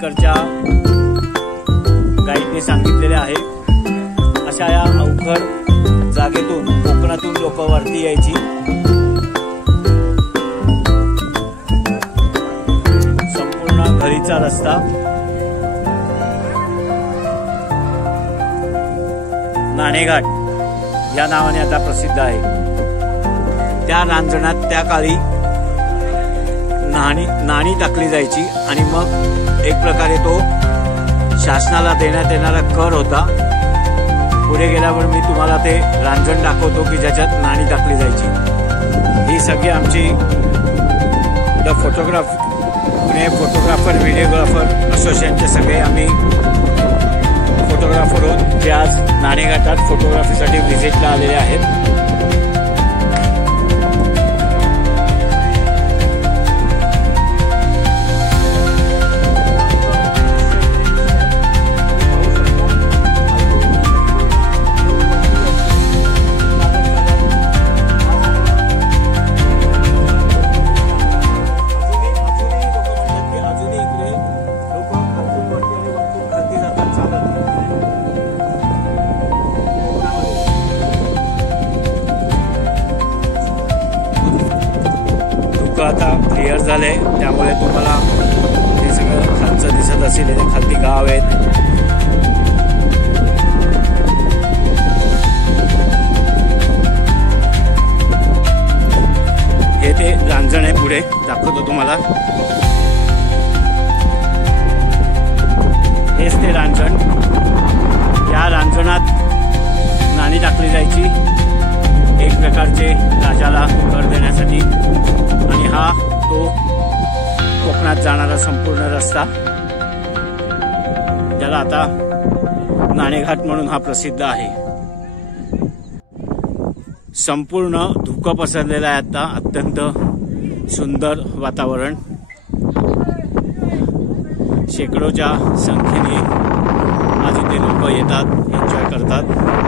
इकडच्या गाईडने सांगितलेले आहे। अशा या अवघड जागेतून कोकणातून लोक वरती यायची। संपूर्ण घरीचा रस्ता नाणेघाट या नावाने आता प्रसिद्ध आहे। त्या रांजणात त्या काळी नाणी टाकली जायची आणि मग एक प्रकारे तो शासनाला देण्यात येणारा कर होता। पुढे गेल्यावर मी तुम्हाला ते रांजण दाखवतो की ज्याच्यात नाणी टाकली जायची। ही सगळी आमची द पुणे फोटोग्राफर व्हिडिओग्राफर असोसिएशनचे सगळे आम्ही फोटोग्राफर आहोत जे आज नाणेघाटात फोटोग्राफीसाठी व्हिजिटला आलेले आहेत। आता क्लिअर झाले त्यामुळे तुम्हाला हे सगळं खालचं दिसत असेल। हे खालती गाव आहेत। हे ते रांजण आहे, पुढे दाखवतो तुम्हाला। हेच ते रांजण। या रांजणात नाणी टाकली जायची एक प्रकारचे राजाला कर देण्यासाठी। आणि हा तो कोकणात जाणारा संपूर्ण रस्ता ज्याला आता नाणेघाट म्हणून हा प्रसिद्ध आहे। संपूर्ण धुकं पसरलेलं आहे आता। अत्यंत सुंदर वातावरण। शेकडोच्या संख्येने आज इथे लोक येतात, एन्जॉय करतात।